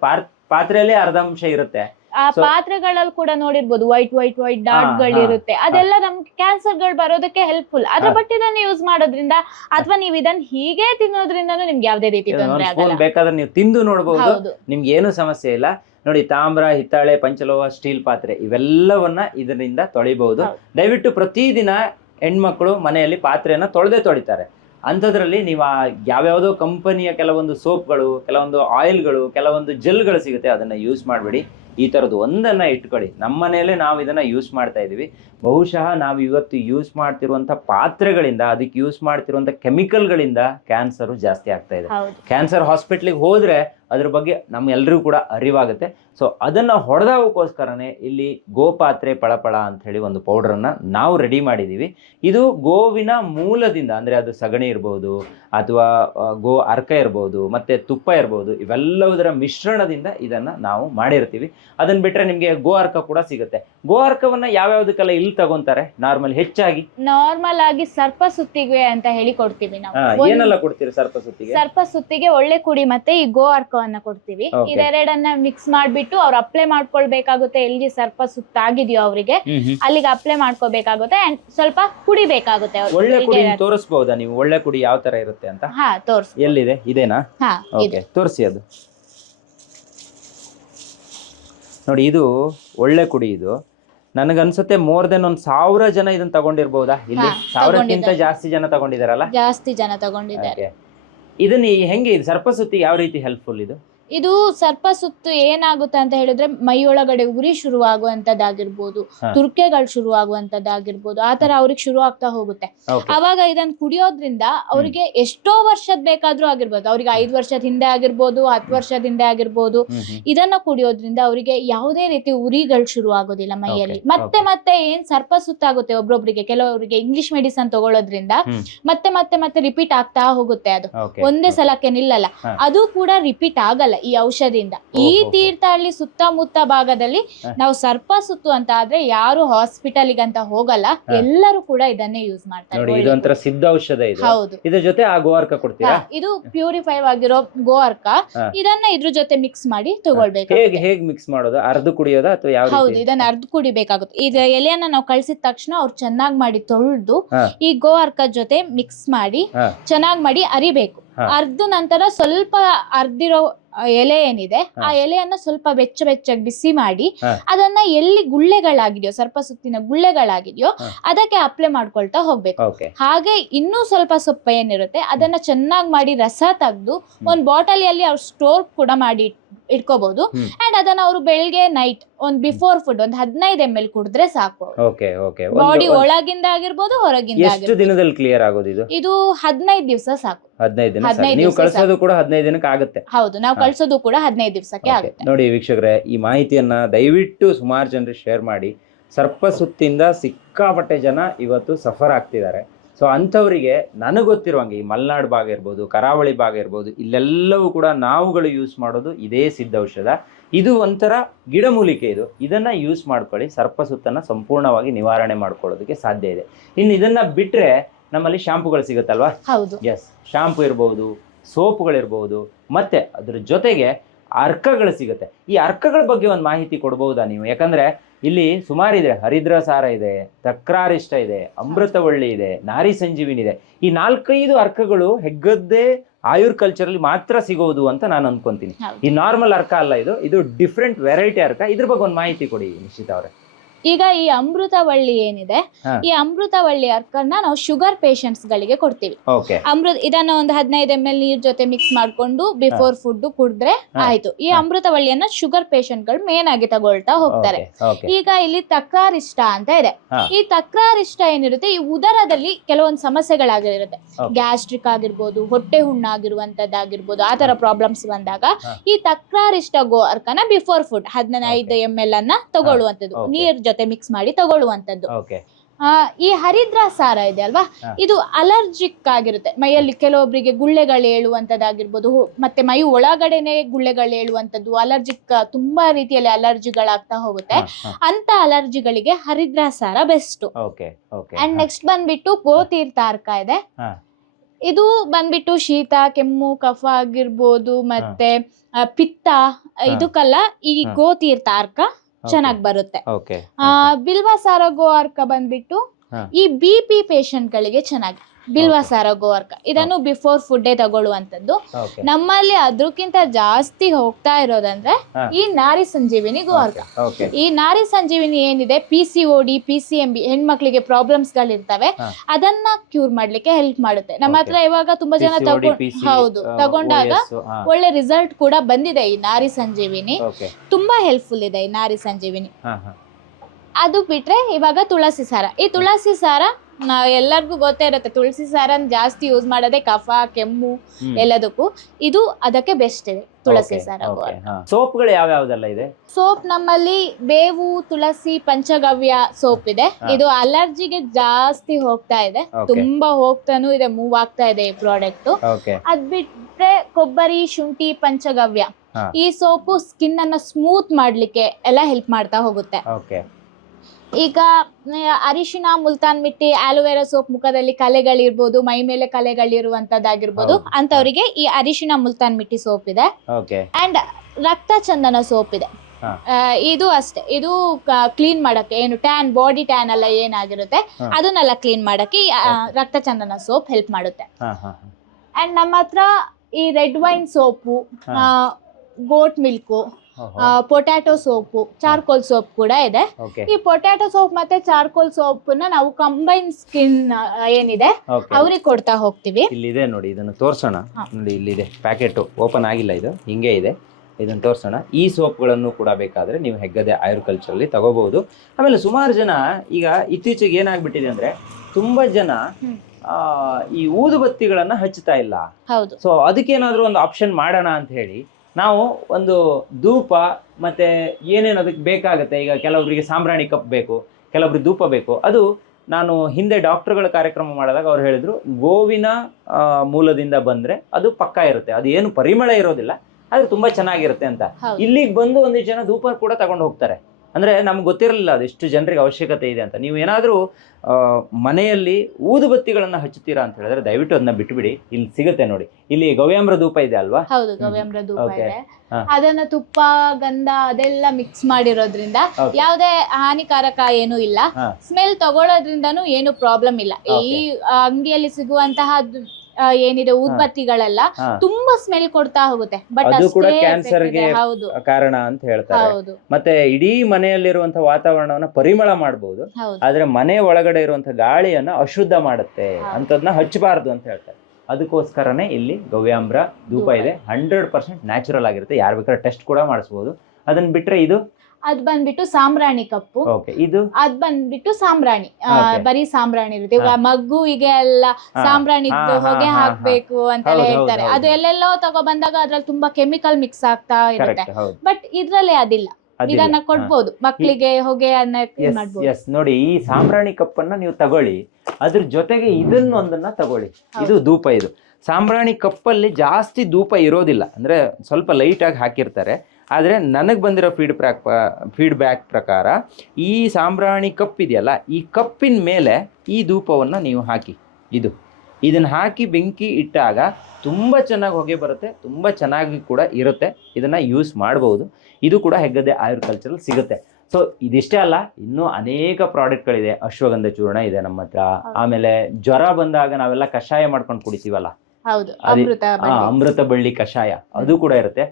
ಪಾತ್ರೆಯಲ್ಲೇ ಅರ್ಧ ಅಂಶ ಇರುತ್ತೆ. ಆ ಪಾತ್ರೆಗಳಲ್ಲಿ ಕೂಡ ನೋಡಿರ್ಬೋದು ವೈಟ್ ವೈಟ್ ವೈಟ್ ಡಾಟ್ ಗಳಿರುತ್ತೆ ಗಳು ಇರುತ್ತೆ ಅದೆಲ್ಲ ನಮ್ಗೆ ಕ್ಯಾನ್ಸರ್ಗಳು ಬರೋದಕ್ಕೆ ಹೆಲ್ಪ್ಫುಲ್ ಅದ್ರ ಬಟ್ಟೆ ಬಟ್ ಇದನ್ನ ಯೂಸ್ ಮಾಡೋದ್ರಿಂದ ಅಥವಾ ನೀವು ಇದನ್ನ ಹೀಗೆ ತಿನ್ನೋದ್ರಿಂದ ನಿಮ್ಗೆ ಯಾವ್ದೇ ರೀತಿ ತೊಂದರೆ ಸ್ಪೂನ್ ಆಗಲ್ಲ. ಬೇಕಾದ್ರೆ ನೀವು ತಿಂದು ನೋಡಬಹುದು. ಹೌದು. ನಿಮ್ಗೆ ಏನು ಸಮಸ್ಯೆ ಇಲ್ಲ. ನೋಡಿ ತಾಮ್ರ ಹಿತ್ತಾಳೆ ಪಂಚಲೋಹ ಸ್ಟೀಲ್ ಪಾತ್ರೆ ಇವೆಲ್ಲವನ್ನ ಇದರಿಂದ ತೊಳಿಬಹುದು. ಹೌದು. ದಯವಿಟ್ಟು ಪ್ರತಿದಿನ ಹೆಣ್ಮಕ್ಳು ಮನೆಯಲ್ಲಿ ಪಾತ್ರೆಯನ್ನ ತೊಳೆದೇ ತೊಳಿತಾರೆ. ಅಂಥದ್ರಲ್ಲಿ ನೀವು ಆ ಯಾವ್ಯಾವುದೋ ಕಂಪನಿಯ ಕೆಲವೊಂದು ಸೋಪ್ಗಳು ಕೆಲವೊಂದು ಆಯಿಲ್ಗಳು ಕೆಲವೊಂದು ಜೆಲ್ಗಳು ಸಿಗುತ್ತೆ ಅದನ್ನ ಯೂಸ್ ಮಾಡಬೇಡಿ. ಈ ಥರದ್ದು ಒಂದನ್ನ ಇಟ್ಕೊಳ್ಳಿ. ನಮ್ಮ ಮನೆಯಲ್ಲೇ ನಾವು ಇದನ್ನ ಯೂಸ್ ಮಾಡ್ತಾ ಇದ್ದೀವಿ. ಬಹುಶಃ ನಾವು ಇವತ್ತು ಯೂಸ್ ಮಾಡ್ತಿರುವಂಥ ಪಾತ್ರೆಗಳಿಂದ ಅದಕ್ಕೆ ಯೂಸ್ ಮಾಡ್ತಿರುವಂಥ ಕೆಮಿಕಲ್ಗಳಿಂದ ಕ್ಯಾನ್ಸರು ಜಾಸ್ತಿ ಆಗ್ತಾ ಇದೆ. ಕ್ಯಾನ್ಸರ್ ಹಾಸ್ಪಿಟ್ಲಿಗೆ ಹೋದ್ರೆ ಅದ್ರ ಬಗ್ಗೆ ನಮ್ಮೆಲ್ಲರಿಗೂ ಕೂಡ ಅರಿವಾಗುತ್ತೆ. ಸೊ ಅದನ್ನ ಹೊಡೆದಾಗೋಸ್ಕರನೇ ಇಲ್ಲಿ ಗೋಪಾತ್ರೆ ಪಳಪಳ ಅಂತ ಹೇಳಿ ಒಂದು ಪೌಡರನ್ನ ನಾವು ರೆಡಿ ಮಾಡಿದೀವಿ. ಇದು ಗೋವಿನ ಮೂಲದಿಂದ ಅಂದ್ರೆ ಅದು ಸಗಣಿ ಇರ್ಬೋದು ಅಥವಾ ಗೋ ಅರ್ಕ ಇರ್ಬೋದು ಮತ್ತೆ ತುಪ್ಪ ಇರ್ಬೋದು ಇವೆಲ್ಲವುದರ ಮಿಶ್ರಣದಿಂದ ಇದನ್ನ ನಾವು ಮಾಡಿರ್ತೀವಿ. ಅದನ್ನ ಬಿಟ್ರೆ ನಿಮಗೆ ಗೋ ಅರ್ಕ ಕೂಡ ಸಿಗುತ್ತೆ. ಗೋ ಅರ್ಕವನ್ನ ಯಾವ್ಯಾವ್ದಕ್ಕೆಲ್ಲ ಇಲ್ಲಿ ತಗೊಂತಾರೆ? ನಾರ್ಮಲ್ ಹೆಚ್ಚಾಗಿ? ನಾರ್ಮಲ್ ಆಗಿ ಸರ್ಪ ಸುತ್ತಿಗೆ ಅಂತ ಹೇಳಿ ಕೊಡ್ತೀವಿ ನಾವು ಏನೆಲ್ಲ ಕೊಡ್ತೀರಿ ಸರ್ಪ ಸುತ್ತಿಗೆ? ಸರ್ಪ ಸುತ್ತಿಗೆ ಒಳ್ಳೆ ಕುಡಿ ಮತ್ತೆ ಈ ಗೋ ಅರ್ಕವನ್ನ ಕೊಡ್ತೀವಿ. Okay. ಇದೆರಡನ್ನ ಮಿಕ್ಸ್ ಮಾಡ್ಬಿಟ್ಟು ಅವ್ರು ಅಪ್ಲೈ ಮಾಡ್ಕೊಳ್ಬೇಕಾಗುತ್ತೆ. ಎಲ್ಲಿ ಸರ್ಪ ಸುತ್ತಾಗಿದೆಯೋ ಅವರಿಗೆ ಅಲ್ಲಿಗೆ ಅಪ್ಲೈ ಮಾಡ್ಕೋಬೇಕಾಗುತ್ತೆ ಅಂಡ್ ಸ್ವಲ್ಪ ಕುಡಿಬೇಕಾಗುತ್ತೆ ಅವ್ರು ಒಳ್ಳೆ ಕುಡಿ ತೋರಿಸಬಹುದಾ ತೋರಿಸ್ಬಹುದಾ ನೀವು? ಒಳ್ಳೆ ಕುಡಿ ಯಾವ ತರ ಇರುತ್ತೆ ಅಂತ? ಹಾ ತೋರ್ಸ್ ಎಲ್ಲಿದೆ? ಇದೇನಾ? ಹಾ ಓಕೆ ಇದು ತೋರಿಸಿ ಅದು. ನೋಡಿ ಇದು ಒಳ್ಳೆ ಕುಡಿ ಇದು. ನನಗನ್ಸುತ್ತೆ ಮೋರ್ ದೆನ್ ಒಂದ್ ಸಾವಿರ ಜನ ಇದನ್ನ ತಗೊಂಡಿರ್ಬೋದಾ ಇಲ್ಲಿ? ಹಾ, ಸಾವಿರಕ್ಕಿಂತ ತಗೊಂಡಿದ್ದಾರೆ. ಜಾಸ್ತಿ ಜನ ತಗೊಂಡಿದಾರಲ್ಲ? ಜಾಸ್ತಿ ಜನ ತಗೊಂಡಿದ್ದಾರೆ. Okay. ಇದನ್ನ ಹೆಂಗೆ ಇದು ಸರ್ಪಸ್ವತಿ ಯಾವ ರೀತಿ ಹೆಲ್ಪ್ಫುಲ್ ಇದು? ಇದು ಸರ್ಪ ಸುತ್ತು ಏನಾಗುತ್ತೆ ಅಂತ ಹೇಳಿದ್ರೆ ಮೈಯೊಳಗಡೆ ಉರಿ ಶುರುವಾಗುವಂತದ್ದಾಗಿರ್ಬೋದು. ತುರ್ಕೆಗಳು ಶುರುವಾಗುವಂತದ್ದಾಗಿರ್ಬೋದು ಆ ತರ ಅವ್ರಿಗೆ ಶುರು ಆಗ್ತಾ ಹೋಗುತ್ತೆ. ಅವಾಗ ಇದನ್ನ ಕುಡಿಯೋದ್ರಿಂದ ಅವ್ರಿಗೆ ಎಷ್ಟೋ ವರ್ಷದ ಬೇಕಾದ್ರೂ ಆಗಿರ್ಬೋದು ಅವ್ರಿಗೆ ಐದ್ ವರ್ಷದ ಹಿಂದೆ ಆಗಿರ್ಬೋದು ಹತ್ತು ವರ್ಷದ ಹಿಂದೆ ಆಗಿರ್ಬೋದು. ಇದನ್ನ ಕುಡಿಯೋದ್ರಿಂದ ಅವರಿಗೆ ಯಾವುದೇ ರೀತಿ ಉರಿಗಳು ಶುರು ಆಗೋದಿಲ್ಲ ಮೈಯಲ್ಲಿ ಮತ್ತೆ ಮತ್ತೆ ಏನ್ ಸರ್ಪ ಸುತ್ತಾಗುತ್ತೆ ಒಬ್ರೊಬ್ರಿಗೆ ಕೆಲವರಿಗೆ ಇಂಗ್ಲಿಷ್ ಮೆಡಿಸನ್ ತಗೊಳ್ಳೋದ್ರಿಂದ ಮತ್ತೆ ಮತ್ತೆ ಮತ್ತೆ ರಿಪೀಟ್ ಆಗ್ತಾ ಹೋಗುತ್ತೆ ಅದು. ಒಂದೇ ಸಲಕ್ಕೆ ನಿಲ್ಲಲ್ಲ. ಅದು ಕೂಡ ರಿಪೀಟ್ ಆಗಲ್ಲ. ಈ ಔಷಧಿಯಿಂದ. ಈ ತೀರ್ಥಹಳ್ಳಿ ಸುತ್ತಮುತ್ತ ಭಾಗದಲ್ಲಿ. ನಾವು ಸರ್ಪ ಸುತ್ತು ಅಂತ ಆದ್ರೆ ಯಾರು ಹಾಸ್ಪಿಟಲ್ ಅಂತ ಹೋಗಲ್ಲ ಎಲ್ಲರೂ ಕೂಡ ಇದನ್ನೇ ಯೂಸ್ ಮಾಡ್ತಾರೆ ಸಿದ್ಧ ಔಷಧ ಇದು. ಹೌದು. ಇದ್ರ ಜೊತೆ ಆ ಗೋವಾರ್ಕ ಕೊಡ್ತೀರಾ? ಇದು ಪ್ಯೂರಿಫೈ ಆಗಿರೋ ಗೋಅರ್ಕ ಹಾ. ಇದನ್ನ ಇದ್ರ ಜೊತೆ ಮಿಕ್ಸ್ ಮಾಡಿ ತಗೊಳ್ಬೇಕು ಹೇಗೆ ಹೇಗ್ ಮಿಕ್ಸ್ ಮಾಡೋದು? ಅರ್ಧ ಕುಡಿಯೋದ ಅಥವಾ ಯಾವ ಹೌದು ಇದನ್ನ ಅರ್ಧ ಕುಡಿಬೇಕಾಗುತ್ತೆ. ಇದು ಎಲೆಯನ್ನ ನಾವು ಕಳ್ಸಿದ ತಕ್ಷಣ ಅವ್ರು ಚೆನ್ನಾಗಿ ಮಾಡಿ ತೊಳೆದು ಈ ಗೋ ಅರ್ಕ ಜೊತೆ ಮಿಕ್ಸ್ ಮಾಡಿ. ಚೆನ್ನಾಗಿ ಮಾಡಿ ಅರಿಬೇಕು. ಅರ್ಧ ನಂತರ ಸ್ವಲ್ಪ ಅರ್ದಿರೋ ಎಲೆ ಏನಿದೆ ಆ ಎಲೆಯನ್ನ ಸ್ವಲ್ಪ ಬೆಚ್ಚ ಬೆಚ್ಚಗೆ ಬಿಸಿ ಮಾಡಿ ಅದನ್ನ ಎಲ್ಲಿ ಗುಳ್ಳೆಗಳಾಗಿದೆಯೋ ಸರ್ಪ ಸುತ್ತಿನ ಗುಳ್ಳೆಗಳಾಗಿದೆಯೋ ಅದಕ್ಕೆ ಅಪ್ಲೈ ಮಾಡ್ಕೊಳ್ತಾ ಹೋಗ್ಬೇಕು. ಹಾಗೆ ಇನ್ನೂ ಸ್ವಲ್ಪ ಸೊಪ್ಪ ಏನಿರುತ್ತೆ ಅದನ್ನ ಚೆನ್ನಾಗಿ ಮಾಡಿ ರಸ ತೆಗೆದು ಒಂದ್ ಬಾಟಲಿಯಲ್ಲಿ ಅವ್ರು ಸ್ಟೋರ್ ಕೂಡ ಮಾಡಿ ಇಟ್ಕೋಬಹುದು ಅಂಡ್ ಅದನ್ನ ಅವರು ಬೆಳಿಗ್ಗೆ ನೈಟ್ ಒಂದ್ ಬಿಫೋರ್ ಫುಡ್ ಒಂದ್ ಹದಿನೈದು ಎಂ ಎಲ್ ಕುಡಿದ್ರೆ ಸಾಕು. ಓಕೆ ಓಕೆ ಬಾಡಿ ಒಳಗಿಂದ ಆಗಿರ್ಬೋದು ಹೊರಗಿಂದ ಎಷ್ಟು ದಿನದಲ್ಲಿ ಕ್ಲಿಯರ್ ಆಗೋದು ಇದು? ಇದು ಹದಿನೈದು ದಿವಸ ಸಾಕು. ಹದಿನೈದು ದಿನ ಸಾಕು. ಹದಿನೈದು ನೀವು ದಿವ್ಸ ಕಳ್ಸೋದು ಕೂಡ ಹದಿನೈದು ದಿನಕ್ಕೆ ಆಗುತ್ತೆ. ಹೌದು ನಾವು. ಕಳ್ಸೋದು ಕೂಡ ಹದಿನೈದು ದಿವಸಕ್ಕೆ Okay. ಆಗುತ್ತೆ. ನೋಡಿ ವೀಕ್ಷಕರೇ ಈ ಮಾಹಿತಿಯನ್ನ ದಯವಿಟ್ಟು ಸುಮಾರು ಜನರಿಗೆ ಶೇರ್ ಮಾಡಿ. ಸರ್ಪ ಸುತ್ತಿಂದ ಸಿಕ್ಕಾಪಟ್ಟೆ ಜನ ಇವತ್ತು ಸಫರ್ ಆಗ್ತಿದ್ದಾರೆ. ಸೊ ಅಂಥವರಿಗೆ ನನಗೆ ಗೊತ್ತಿರುವಂಗೆ ಈ ಮಲೆನಾಡು ಭಾಗ ಇರ್ಬೋದು ಕರಾವಳಿ ಭಾಗ ಇರ್ಬೋದು ಇಲ್ಲೆಲ್ಲವೂ ಕೂಡ ನಾವುಗಳು ಯೂಸ್ ಮಾಡೋದು ಇದೇ ಸಿದ್ಧೌಷಧ. ಇದು ಒಂಥರ ಗಿಡಮೂಲಿಕೆ ಇದು. ಇದನ್ನ ಯೂಸ್ ಮಾಡ್ಕೊಳ್ಳಿ ಸರ್ಪ ಸುತ್ತನ್ನ ಸಂಪೂರ್ಣವಾಗಿ ನಿವಾರಣೆ ಮಾಡ್ಕೊಳ್ಳೋದಕ್ಕೆ ಸಾಧ್ಯ ಇದೆ. ಇನ್ನು ಇದನ್ನ ಬಿಟ್ರೆ ನಮ್ಮಲ್ಲಿ ಶಾಂಪುಗಳು ಸಿಗುತ್ತಲ್ವಾ? ಹೌದು. ಎಸ್ ಶಾಂಪು ಇರ್ಬೋದು ಸೋಪುಗಳಿರ್ಬೋದು ಮತ್ತೆ ಅದ್ರ ಜೊತೆಗೆ ಅರ್ಕಗಳು ಸಿಗುತ್ತೆ. ಈ ಅರ್ಕಗಳ ಬಗ್ಗೆ ಒಂದು ಮಾಹಿತಿ ಕೊಡ್ಬೋದಾ ನೀವು? ಯಾಕಂದ್ರೆ ಇಲ್ಲಿ ಸುಮಾರಿದೆ ಹರಿದ್ರ ಸಾರ ಇದೆ ತಕ್ರಾರಿಷ್ಟ ಇದೆ ಅಮೃತವಳ್ಳಿ ಇದೆ ನಾರಿ ಸಂಜೀವಿನಿ ಇದೆ. ಈ ನಾಲ್ಕೈದು ಅರ್ಕಗಳು ಹೆಗ್ಗದ್ದೆ ಆಯುರ್ ಕಲ್ಚರಲ್ಲಿ ಮಾತ್ರ ಸಿಗೋದು ಅಂತ ನಾನು ಅನ್ಕೊಂತೀನಿ. ಈ ನಾರ್ಮಲ್ ಅರ್ಕ ಅಲ್ಲ ಇದು ಇದು ಡಿಫ್ರೆಂಟ್ ವೆರೈಟಿ ಅರ್ಕ. ಇದ್ರ ಬಗ್ಗೆ ಒಂದು ಮಾಹಿತಿ ಕೊಡಿ ನಿಶ್ಚಿತ ಅವ್ರೆ. ಈಗ ಈ ಅಮೃತವಳ್ಳಿ ಏನಿದೆ. ಈ ಅಮೃತವಳ್ಳಿ ಅರ್ಕನ್ನ ನಾವು ಶುಗರ್ ಪೇಷಂಟ್ಸ್ ಗಳಿಗೆ ಕೊಡ್ತೀವಿ. ಅಮೃತ ಇದನ್ನ ಒಂದು ಹದಿನೈದು ಎಂ ಎಲ್ ನೀರ್ ಜೊತೆ ಮಿಕ್ಸ್ ಮಾಡ್ಕೊಂಡು ಬಿಫೋರ್ ಫುಡ್ ಕುಡಿದ್ರೆ ಆಯ್ತು. ಈ. ಅಮೃತವಳ್ಳಿಯನ್ನ ಶುಗರ್ ಪೇಷಂಟ್ಗಳು ಮೇನ್ ಆಗಿ ತಗೊಳ್ತಾ ಹೋಗ್ತಾರೆ. ಈಗ ಇಲ್ಲಿ ತಕ್ರಾರಿಷ್ಟ ಅಂತ ಇದೆ. ಈ ತಕ್ರಾರಿಷ್ಟ ಏನಿರುತ್ತೆ ಈ ಉದರದಲ್ಲಿ ಕೆಲವೊಂದು ಸಮಸ್ಯೆಗಳಾಗಿರುತ್ತೆ. ಗ್ಯಾಸ್ಟ್ರಿಕ್ ಆಗಿರ್ಬೋದು ಹೊಟ್ಟೆ ಹುಣ್ಣಾಗಿರುವಂತದ್ದಾಗಿರ್ಬೋದು ಆ ತರ ಪ್ರಾಬ್ಲಮ್ಸ್ ಬಂದಾಗ ಈ ತಕ್ರಾರಿಷ್ಟ ಗೋ ಅರ್ಕನ ಬಿಫೋರ್ ಫುಡ್ ಹದಿನೈದು ಎಂ ಎಲ್ ಅನ್ನ ತಗೊಳ್ಳುವಂತದ್ದು ನೀರ್ ಜೊತೆ ಮಿಕ್ಸ್ ಮಾಡಿ ತಗೊಳ್ಳುವಂತದ್ದು ಓಕೆ ಆ, ಈ ಹರಿದ್ರ ಸಾರ ಇದೆ ಅಲ್ವಾ? ಇದು ಅಲರ್ಜಿಕ್ ಆಗಿರುತ್ತೆ. ಮೈಯಲ್ಲಿ ಕೆಲವೊಬ್ಬರಿಗೆ ಗುಳ್ಳೆಗಳು ಏಳುವಂತದ್ದಾಗಿರ್ಬೋದು ಹು- ಮತ್ತೆ ಮೈ ಒಳಗಡೆನೆ ಗುಳ್ಳೆಗಳು ಏಳುವಂತದ್ದು ಅಲರ್ಜಿಕ್ ತುಂಬಾ ರೀತಿಯಲ್ಲಿ ಅಲರ್ಜಿಗಳಾಗ್ತಾ ಹೋಗುತ್ತೆ. ಅಂತ ಅಲರ್ಜಿಗಳಿಗೆ ಹರಿದ್ರ ಸಾರ best okay okay and next ಬಂದ್ಬಿಟ್ಟು ಗೋತೀರ್ಥಾರ್ಕ ಇದೆ. ಹಾ. ಇದು ಬಂದ್ಬಿಟ್ಟು ಶೀತ ಕೆಮ್ಮು ಕಫ ಆಗಿರ್ಬೋದು ಮತ್ತೆ ಆ, ಪಿತ್ತ ಇದಕ್ಕೆಲ್ಲ ಈ ಹಾ. ಗೋತೀರ್ಥಾರ್ಕ ಚೆನ್ನಾಗಿ ಬರುತ್ತೆ. ಬಿಲ್ವ ಸಾರ ಗೋ ಅರ್ಕ ಬಂದ್ಬಿಟ್ಟು ಈ ಬಿ ಪಿ ಪೇಷಂಟ್ ಗಳಿಗೆ ಚೆನ್ನಾಗಿ ಬಿಲ್ವ. ಸಾರ ಗೋವರ್ಕ. ಇದನ್ನು ಬಿಫೋರ್ ಫುಡ್ ತಗೊಳ್ಳುವಂತದ್ದು ನಮ್ಮಲ್ಲಿ ಅದಕ್ಕಿಂತ ಜಾಸ್ತಿ ಹೋಗ್ತಾ ಇರೋದಂದ್ರೆ ಈ ನಾರಿ ಸಂಜೀವಿನಿ ಗೋವರ್ಕ. ಈ ನಾರಿ ಸಂಜೀವಿನಿ ಏನಿದೆ? P C O D P C M B ಹೆಣ್ಮಕ್ಳಿಗೆ ಪ್ರಾಬ್ಲಮ್ಸ್ ಗಳಿರ್ತವೆ. ಅದನ್ನ ಕ್ಯೂರ್ ಮಾಡ್ಲಿಕ್ಕೆ ಹೆಲ್ಪ್ ಮಾಡುತ್ತೆ. ನಮ್ಮ ಹತ್ರ ಇವಾಗ ತುಂಬಾ ಜನ ತಗೊಂಡ್ ಹೌದು. ತಗೊಂಡಾಗ ಒಳ್ಳೆ ರಿಸಲ್ಟ್ ಕೂಡ ಬಂದಿದೆ ಈ ನಾರಿ ಸಂಜೀವಿನಿ. ತುಂಬಾ ಹೆಲ್ಪ್ಫುಲ್ ಇದೆ ಈ ನಾರಿ ಸಂಜೀವಿನಿ. ಅದು ಬಿಟ್ರೆ ಇವಾಗ ತುಳಸಿ ಸಾರ. ಈ ತುಳಸಿ ಸಾರ ನಾ ಎಲ್ಲರಿಗೂ ಗೊತ್ತೇ ಇರುತ್ತೆ. ತುಳಸಿ ಸಾರನ್ ಜಾಸ್ತಿ ಯೂಸ್ ಮಾಡೋದೇ ಕಫ ಕೆಮ್ಮು ಎಲ್ಲದಕ್ಕೂ. ಇದು ಅದಕ್ಕೆ ಬೆಸ್ಟ್ ಇದೆ ತುಳಸಿ ಸಾರ. ಸೋಪ್ಗಳು ಯಾವ ಯಾವ್ದೆಲ್ಲ ಇದೆ? ಸೋಪ್ ನಮ್ಮಲ್ಲಿ ಬೇವು ತುಳಸಿ ಪಂಚಗವ್ಯ ಸೋಪ್ ಇದೆ. ಇದು ಅಲರ್ಜಿಗೆ ಜಾಸ್ತಿ ಹೋಗ್ತಾ ಇದೆ. ತುಂಬಾ ಹೋಗ್ತಾನು ಇದೆ ಮೂವ್ ಆಗ್ತಾ ಇದೆ ಈ ಪ್ರಾಡಕ್ಟ್ ಅದ್ ಬಿಟ್ರೆ ಕೊಬ್ಬರಿ ಶುಂಠಿ ಪಂಚಗವ್ಯ. ಈ ಸೋಪು ಸ್ಕಿನ್ ಅನ್ನ ಸ್ಮೂತ್ ಮಾಡ್ಲಿಕ್ಕೆ ಎಲ್ಲ ಹೆಲ್ಪ್ ಮಾಡ್ತಾ ಹೋಗುತ್ತೆ. ಈಗ ಅರಿಶಿನ ಮುಲ್ತಾನ್ ಮಿಟ್ಟಿ ಆಲೋವೆರಾ ಸೋಪ್ ಮುಖದಲ್ಲಿ ಕಲೆಗಳಿರ್ಬೋದು ಮೈ ಮೇಲೆ ಕಲೆಗಳಿರುವಂತದ್ದಾಗಿರ್ಬೋದು. ಅಂತವರಿಗೆ ಈ ಅರಿಶಿನ ಮುಲ್ತಾನ್ ಮಿಟ್ಟಿ ಸೋಪ್ ಇದೆ. ಅಂಡ್ ರಕ್ತ ಚಂದನ ಸೋಪ್ ಇದೆ. ಇದು ಅಷ್ಟೇ. ಇದು ಕ್ಲೀನ್ ಮಾಡಕ್ಕೆ ಏನು ಟ್ಯಾನ್ ಬಾಡಿ ಟ್ಯಾನ್ ಎಲ್ಲ ಏನಾಗಿರುತ್ತೆ. ಅದನ್ನೆಲ್ಲ ಕ್ಲೀನ್ ಮಾಡಕ್ಕೆ ರಕ್ತ ಚಂದನ ಸೋಪ್ ಹೆಲ್ಪ್ ಮಾಡುತ್ತೆ. ಅಂಡ್ ನಮ್ಮ ಹತ್ರ ಈ red wine soap goat milk potato soap charcoal soap ಕೂಡ ಇದೆ. ಈ ಪೊಟ್ಯಾಟೊ ಸೋಪ್ ಮತ್ತೆ ಚಾರ್ಕೋಲ್ ಸೋಪ್ನ ನಾವು ಕಂಬೈನ್ ಸ್ಕಿನ್ ಏನಿದೆ ಅವ್ರಿಗೆ ಕೊಡ್ತಾ ಹೋಗ್ತೀವಿ. ಇಲ್ಲಿದೆ ನೋಡಿ ಇದನ್ನು ತೋರ್ಸೋಣ. ನೋಡಿ ಇಲ್ಲಿದೆ. ಪ್ಯಾಕೆಟ್ ಓಪನ್ ಆಗಿಲ್ಲ ಇದು. ಹಿಂಗೆ ಇದೆ. ಇದನ್ನು ತೋರ್ಸೋಣ. ಈ ಸೋಪ್ಗಳನ್ನು ಕೂಡ ಬೇಕಾದ್ರೆ ನೀವು ಹೆಗ್ಗದೆ ಆಯುರ್ಕಲ್ಚರಲ್ಲಿ ತಗೋಬಹುದು. ಆಮೇಲೆ ಸುಮಾರು ಜನ ಈಗ ಇತ್ತೀಚೆಗೆ ಏನಾಗ್ಬಿಟ್ಟಿದೆ ಅಂದ್ರೆ ತುಂಬಾ ಜನ ಈ ಊದುಬತ್ತಿಗಳನ್ನ ಹಚ್ಚುತ್ತಾ ಇಲ್ಲ. ಹೌದು. ಸೊ ಅದಕ್ಕೇನಾದ್ರೂ ಒಂದು ಆಪ್ಷನ್ ಮಾಡೋಣ ಅಂತ ಹೇಳಿ ನಾವು ಒಂದು ಧೂಪ ಮತ್ತೆ ಏನೇನು ಅದಕ್ಕೆ ಬೇಕಾಗುತ್ತೆ? ಈಗ ಕೆಲವೊಬ್ಬರಿಗೆ ಸಾಂಬ್ರಾಣಿ ಕಪ್ ಬೇಕು ಕೆಲವೊಬ್ರಿಗೆ ಧೂಪ ಬೇಕು. ಅದು ನಾನು ಹಿಂದೆ ಡಾಕ್ಟ್ರುಗಳ ಕಾರ್ಯಕ್ರಮ ಮಾಡಿದಾಗ ಅವ್ರು ಹೇಳಿದ್ರು ಗೋವಿನ ಮೂಲದಿಂದ ಬಂದ್ರೆ ಅದು ಪಕ್ಕ ಇರುತ್ತೆ. ಅದು ಏನು ಪರಿಮಳ ಇರೋದಿಲ್ಲ ಆದರೆ ತುಂಬಾ ಚೆನ್ನಾಗಿರುತ್ತೆ ಅಂತ. ಇಲ್ಲಿಗೆ ಬಂದು ಒಂದಿಷ್ಟು ಜನ ಧೂಪ ಕೂಡ ತಗೊಂಡು ಹೋಗ್ತಾರೆ. ಅಂದ್ರೆ ನಮ್ಗೆ ಗೊತ್ತಿರಲಿಲ್ಲ ಎಷ್ಟು ಜನರಿಗೆ ಅವಶ್ಯಕತೆ ಇದೆ ಅಂತ. ನೀವು ಏನಾದರೂ ಮನೆಯಲ್ಲಿ ಊದುಬತ್ತಿಗಳನ್ನು ಹಚ್ಚುತ್ತೀರಾ ಅಂತ ಹೇಳಿದ್ರೆ ದಯವಿಟ್ಟು ಅದನ್ನ ಬಿಟ್ಬಿಡಿ. ಇಲ್ಲಿ ಸಿಗುತ್ತೆ ನೋಡಿ. ಇಲ್ಲಿ ಗವ್ಯಾಮ್ರ ಧೂಪ ಇದೆ ಅಲ್ವಾ? ಹೌದು ಗವ್ಯಾಮ್ರ ಧೂಪ ಇದೆ. ಅದನ್ನ ತುಪ್ಪ ಗಂಧ ಅದೆಲ್ಲ ಮಿಕ್ಸ್ ಮಾಡಿರೋದ್ರಿಂದ ಯಾವುದೇ ಹಾನಿಕಾರಕ ಏನು ಇಲ್ಲ. ಸ್ಮೆಲ್ ತಗೊಳ್ಳೋದ್ರಿಂದನೂ ಏನು ಪ್ರಾಬ್ಲಮ್ ಇಲ್ಲ. ಈ ಅಂಗಡಿಯಲ್ಲಿ ಸಿಗುವಂತಹ ಏನಿದೆ ಉದ್ಬತ್ತಿಗಳೆಲ್ಲ ತುಂಬಾ ಸ್ಮೆಲ್ ಕೊಡ್ತಾ ಹೋಗುತ್ತೆ. ಬಟ್ ಅದು ಕೂಡ. ಗೆ ಹೌದು. ಕಾರಣ ಅಂತ ಹೇಳ್ತಾರೆ. ಹೌದು. ಮತ್ತೆ ಇಡೀ ಮನೆಯಲ್ಲಿರುವಂತಹ ವಾತಾವರಣವನ್ನ ಪರಿಮಳ ಮಾಡಬಹುದು ಹೌದು. ಆದ್ರೆ ಮನೆ ಒಳಗಡೆ ಇರುವಂತಹ ಗಾಳಿಯನ್ನ ಅಶುದ್ಧ ಮಾಡುತ್ತೆ ಅಂತದನ್ನ ಅಂತದ್ನ ಹಚ್ಚಬಾರದು ಅಂತ ಹೇಳ್ತಾರೆ. ಅದಕ್ಕೋಸ್ಕರನೇ ಇಲ್ಲಿ ಗವ್ಯಾಂಬ್ರ ಧೂಪ ಧೂಪ. ಇದೆ. ಹಂಡ್ರೆಡ್ ಪರ್ಸೆಂಟ್ ನ್ಯಾಚುರಲ್ ಆಗಿರುತ್ತೆ. ಯಾರು ಬೇಕಾದ್ರೆ ಟೆಸ್ಟ್ ಕೂಡ ಮಾಡಿಸಬಹುದು ಅದನ್ನ ಬಿಟ್ರೆ ಇದು ಅದ್ ಬಂದ್ಬಿಟ್ಟು ಸಾಂಬ್ರಾಣಿ ಕಪ್ಪು. ಓಕೆ ಇದು? ಅದ್ ಬಂದ್ಬಿಟ್ಟು ಸಾಂಬ್ರಾಣಿ. ಆ, Okay. ಬರೀ ಸಾಂಬ್ರಾಣಿ ಇರುತ್ತೆ. ಇವಾಗ ಹಾ. ಮಗ್ಗುವಿಗೆ ಎಲ್ಲ ಹಾ. ಸಾಂಬ್ರಾಣಿ ಹಾ, ಹಾ, ಹೊಗೆ ಹಾ, ಹಾ. ಹಾಕ್ಬೇಕು ಅಂತೆಲ್ಲ ಹೌದು, ಹೌದು, ಹೇಳ್ತಾರೆ. ಹೌದು. ಅದು ಎಲ್ಲೆಲ್ಲೋ ತಗೋ ಬಂದಾಗ ಅದ್ರಲ್ಲಿ ತುಂಬಾ ಕೆಮಿಕಲ್ ಮಿಕ್ಸ್ ಆಗ್ತಾ ಇರುತ್ತೆ. ಕರೆಕ್ಟ್ ಹೌದು. ಬಟ್ ಇದ್ರಲ್ಲಿ ಅದಿಲ್ಲ. ಇದನ್ನ ಕೊಡ್ಬೋದು. ಮಕ್ಕಳಿಗೆ ಹೊಗೆ ಅನ್ನ ಎಸ್ ಮಾಡ್ಬೋದು. ಎಸ್ ನೋಡಿ ಈ ಸಾಂಬ್ರಾಣಿ ಕಪ್ಪನ್ನ ನೀವು ತಗೊಳ್ಳಿ. ಅದ್ರ ಜೊತೆಗೆ ಇದನ್ನ ಒಂದನ್ನ ತಗೊಳ್ಳಿ ಇದು ಧೂಪ ಇದು. ಸಾಂಬ್ರಾಣಿ ಕಪ್ಪಲ್ಲಿ ಜಾಸ್ತಿ ಧೂಪ ಇರೋದಿಲ್ಲ. ಅಂದ್ರೆ ಸ್ವಲ್ಪ ಲೈಟ್ ಆಗಿ ಹಾಕಿರ್ತಾರೆ. ಆದರೆ ನನಗೆ ಬಂದಿರೋ ಫೀಡ್ಬ್ಯಾಕ್ ಫೀಡ್ಬ್ಯಾಕ್ ಪ್ರಕಾರ ಈ ಸಾಂಬ್ರಾಣಿ ಕಪ್ ಇದೆಯಲ್ಲ ಈ ಕಪ್ಪಿನ ಮೇಲೆ ಈ ಧೂಪವನ್ನು ನೀವು ಹಾಕಿ ಇದು. ಇದನ್ನು ಹಾಕಿ ಬೆಂಕಿ ಇಟ್ಟಾಗ ತುಂಬ ಚೆನ್ನಾಗಿ ಹೊಗೆ ಬರುತ್ತೆ ತುಂಬ ಚೆನ್ನಾಗಿ ಕೂಡ ಇರುತ್ತೆ ಇದನ್ನ ಯೂಸ್ ಮಾಡ್ಬೋದು. ಇದು ಕೂಡ ಹೆಗ್ಗದೆ ಆಯುರ್ಕಲ್ಚರಲ್ಲಿ ಸಿಗುತ್ತೆ. ಸೊ ಇದಿಷ್ಟೇ ಅಲ್ಲ ಇನ್ನೂ ಅನೇಕ ಪ್ರಾಡಕ್ಟ್ಗಳಿದೆ. ಅಶ್ವಗಂಧ ಚೂರ್ಣ ಇದೆ ನಮ್ಮ ಹತ್ರ. ಆಮೇಲೆ ಜ್ವರ ಬಂದಾಗ ನಾವೆಲ್ಲ ಕಷಾಯ ಮಾಡ್ಕೊಂಡು ಕುಡಿತೀವಲ್ಲ? ಅಮೃತ ಬಳ್ಳಿ. ಕಷಾಯ ಅದು ಕೂಡ ಇರುತ್ತೆ.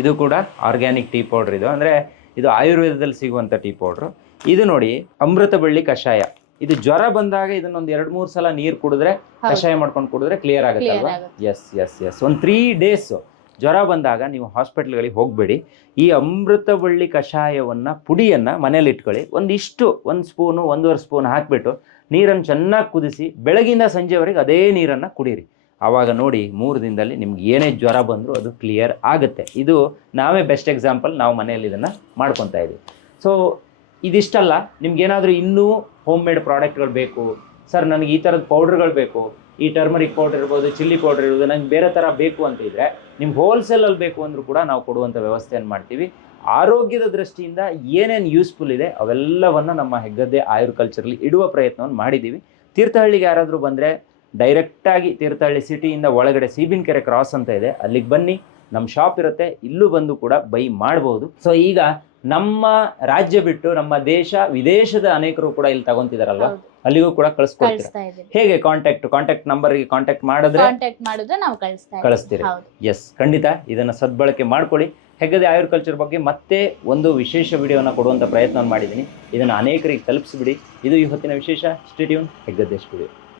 ಇದು ಕೂಡ ಆರ್ಗ್ಯಾನಿಕ್ ಟೀ ಪೌಡ್ರ್ ಇದು. ಅಂದ್ರೆ ಇದು ಆಯುರ್ವೇದದಲ್ಲಿ ಸಿಗುವಂಥ ಟೀ ಪೌಡ್ರು ಇದು ನೋಡಿ ಅಮೃತ ಬಳ್ಳಿ ಕಷಾಯ. ಇದು ಜ್ವರ ಬಂದಾಗ ಇದನ್ನೊಂದು ಎರಡು ಮೂರು ಸಲ ನೀರು ಕುಡಿದ್ರೆ ಕಷಾಯ ಮಾಡ್ಕೊಂಡು ಕುಡಿದ್ರೆ ಕ್ಲಿಯರ್ ಆಗುತ್ತೆ ಅಲ್ವಾ. ಎಸ್ ಎಸ್ ಎಸ್ ಒಂದು ತ್ರೀ ಡೇಸ್ ಜ್ವರ ಬಂದಾಗ ನೀವು ಹಾಸ್ಪಿಟ್ಲ್ಗಳಿಗೆ ಹೋಗಬೇಡಿ. ಈ ಅಮೃತ ಬಳ್ಳಿ ಕಷಾಯವನ್ನ ಪುಡಿಯನ್ನ ಮನೇಲಿ ಇಟ್ಕೊಳ್ಳಿ. ಒಂದಿಷ್ಟು ಒಂದು ಸ್ಪೂನು ಒಂದೂವರೆ ಸ್ಪೂನ್ ಹಾಕಿಬಿಟ್ಟು ನೀರನ್ನು ಚೆನ್ನಾಗಿ ಕುದಿಸಿ ಬೆಳಗಿಂದ ಸಂಜೆವರೆಗೆ ಅದೇ ನೀರನ್ನ ಕುಡೀರಿ. ಆವಾಗ ನೋಡಿ ಮೂರು ದಿನದಲ್ಲಿ ನಿಮ್ಗೆ ಏನೇ ಜ್ವರ ಬಂದರೂ ಅದು ಕ್ಲಿಯರ್ ಆಗುತ್ತೆ. ಇದು ನಾವೇ ಬೆಸ್ಟ್ ಎಕ್ಸಾಂಪಲ್ ನಾವು ಮನೆಯಲ್ಲಿ ಇದನ್ನು ಮಾಡ್ಕೊತಾ ಇದ್ದೀವಿ ಸೊ ಇದಿಷ್ಟಲ್ಲ, ನಿಮ್ಗೇನಾದರೂ ಇನ್ನೂ ಹೋಮ್ ಮೇಡ್ ಪ್ರಾಡಕ್ಟ್ಗಳು ಬೇಕು ಸರ್ ನನಗೆ ಈ ಥರದ ಪೌಡ್ರ್ಗಳು ಬೇಕು, ಈ ಟರ್ಮರಿಕ್ ಪೌಡರ್ ಇರ್ಬೋದು ಚಿಲ್ಲಿ ಪೌಡರ್ ಇರ್ಬೋದು, ನಂಗೆ ಬೇರೆ ಥರ ಬೇಕು ಅಂತ ಇದ್ರೆ ನಿಮ್ಗೆ ಹೋಲ್ಸೇಲಲ್ಲಿ ಬೇಕು ಅಂದರೂ ಕೂಡ ನಾವು ಕೊಡುವಂಥ ವ್ಯವಸ್ಥೆಯನ್ನು ಮಾಡ್ತೀವಿ. ಆರೋಗ್ಯದ ದೃಷ್ಟಿಯಿಂದ ಏನೇನು ಯೂಸ್ಫುಲ್ ಇದೆ ಅವೆಲ್ಲವನ್ನು ನಮ್ಮ ಹೆಗ್ಗದ್ದೆ ಆಯುರ್ಕಲ್ಚರಲ್ಲಿ ಇಡುವ ಪ್ರಯತ್ನವನ್ನು ಮಾಡಿದ್ದೀವಿ ತೀರ್ಥಹಳ್ಳಿಗೆ ಯಾರಾದರೂ ಬಂದರೆ ಡೈರೆಕ್ಟಾಗಿ ತೀರ್ಥಹಳ್ಳಿ ಸಿಟಿಯಿಂದ ಒಳಗಡೆ ಸೀಬಿನ್ಕೆರೆ ಕ್ರಾಸ್ ಅಂತ ಇದೆ. ಅಲ್ಲಿಗೆ ಬನ್ನಿ ನಮ್ಮ ಶಾಪ್ ಇರುತ್ತೆ ಇಲ್ಲೂ ಬಂದು ಕೂಡ ಬೈ ಮಾಡ್ಬೋದು. ಸೊ ಈಗ ನಮ್ಮ ರಾಜ್ಯ ಬಿಟ್ಟು ನಮ್ಮ ದೇಶ ವಿದೇಶದ ಅನೇಕರು ಕೂಡ ಇಲ್ಲಿ ತಗೊಂತಿದಾರಲ್ವ? ಅಲ್ಲಿಗೂ ಕೂಡ ಕಳಿಸ್ಕೊಡ್ತೀರಾ. ಹೇಗೆ ಕಾಂಟ್ಯಾಕ್ಟ್ ಕಾಂಟ್ಯಾಕ್ಟ್ ಕಾಂಟ್ಯಾಕ್ಟ್ ಮಾಡಿದ್ರೆ? ಕಾಂಟ್ಯಾಕ್ಟ್ ಮಾಡಿದ್ರೆ ನಾವು ಕಳಿಸ್ತಾ ಕಳಿಸ್ತೀರಿ. ಎಸ್ ಖಂಡಿತ ಇದನ್ನ ಸದ್ಬಳಕೆ ಮಾಡ್ಕೊಳ್ಳಿ. ಹೆಗ್ಗದೆ ಆಯುರ್ಕಲ್ಚರ್ ಬಗ್ಗೆ ಮತ್ತೆ ಒಂದು ವಿಶೇಷ ವಿಡಿಯೋನ ಕೊಡುವಂತ ಪ್ರಯತ್ನ ಮಾಡಿದ್ದೀನಿ. ಇದನ್ನ ಅನೇಕರಿಗೆ ತಲುಪಿಸ್ಬಿಡಿ. ಇದು ಇವತ್ತಿನ ಹೊತ್ತಿನ ವಿಶೇಷ. Stadium Heggadde studio